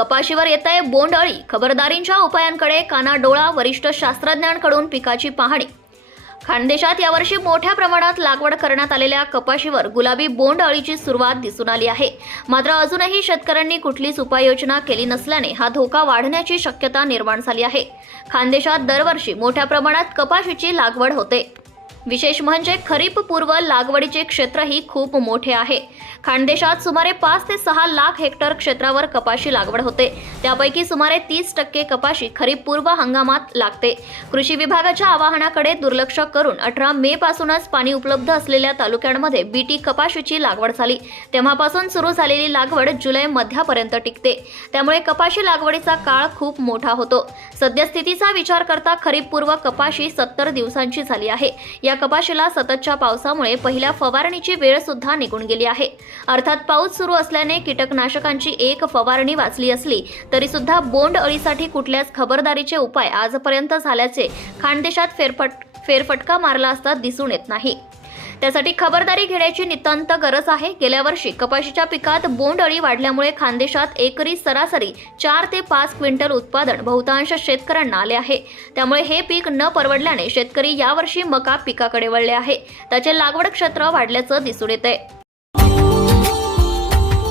कपाशीवर येत आहे बोंडअळी. खबरदारींच्या उपायांकडे कानाडोळा वरिष्ठ शास्त्रज्ञांकडून पिकाची पाहणी. खानदेशात यावर्षी मोठ्या प्रमाणात लागवड करण्यात आलेल्या कपाशीवर गुलाबी बोंड अळीची सुरुवात दिसून आली आहे. मात्र अजूनही शेतकऱ्यांनी कुठलीच उपाययोजना केली नसल्याने हा धोका वाढण्याची शक्यता निर्माण झाली आहे. खानदेशात दरवर्षी मोठ्या प्रमाणात कपाशीची लागवड होते. विशेष म्हणजे खरीप पूर्व लागवडीचे क्षेत्रही खूप मोठे आहे. खानदेशात सुमारे पाच ते सहा लाख हेक्टर क्षेत्रावर कपाशी लागवड होते. त्यापैकी सुमारे तीस टक्के कपाशी खरीप पूर्व हंगामात लागते. कृषी विभागाच्या आवाहनाकडे दुर्लक्ष करून अठरा मे पासूनच पाणी उपलब्ध असलेल्या तालुक्यांमध्ये बीटी कपाशीची लागवड झाली. तेव्हापासून सुरू झालेली लागवड जुलै मध्यापर्यंत टिकते. त्यामुळे कपाशी लागवडीचा काळ खूप मोठा होतो. सद्यस्थितीचा विचार करता खरीपपूर्व कपाशी सत्तर दिवसांची झाली आहे. या कपाशीला सततच्या पावसामुळे पहिल्या फवारणीची वेळ सुद्धा निघून गेली आहे. अर्थात पाऊस सुरू असल्याने कीटकनाशकांची एक फवारणी वाचली असली तरी सुद्धा बोंड अळीसाठी कुठल्याच खबरदारीचे उपाय आजपर्यंत झाल्याचे खानदेशात फेरफट फेरफटका मारला असता दिसून येत नाही. त्यासाठी खबरदारी घेण्याची नितांत गरज आहे. गेल्या वर्षी कपाशीच्या पिकात बोंड अळी वाढल्यामुळे खानदेशात एकरी सरासरी चार ते पाच क्विंटल उत्पादन बहुतांश शेतकऱ्यांना आले आहे. त्यामुळे हे पीक न परवडल्याने शेतकरी यावर्षी मका पिकाकडे वळले आहे. त्याचे लागवड क्षेत्र वाढल्याचं दिसून येते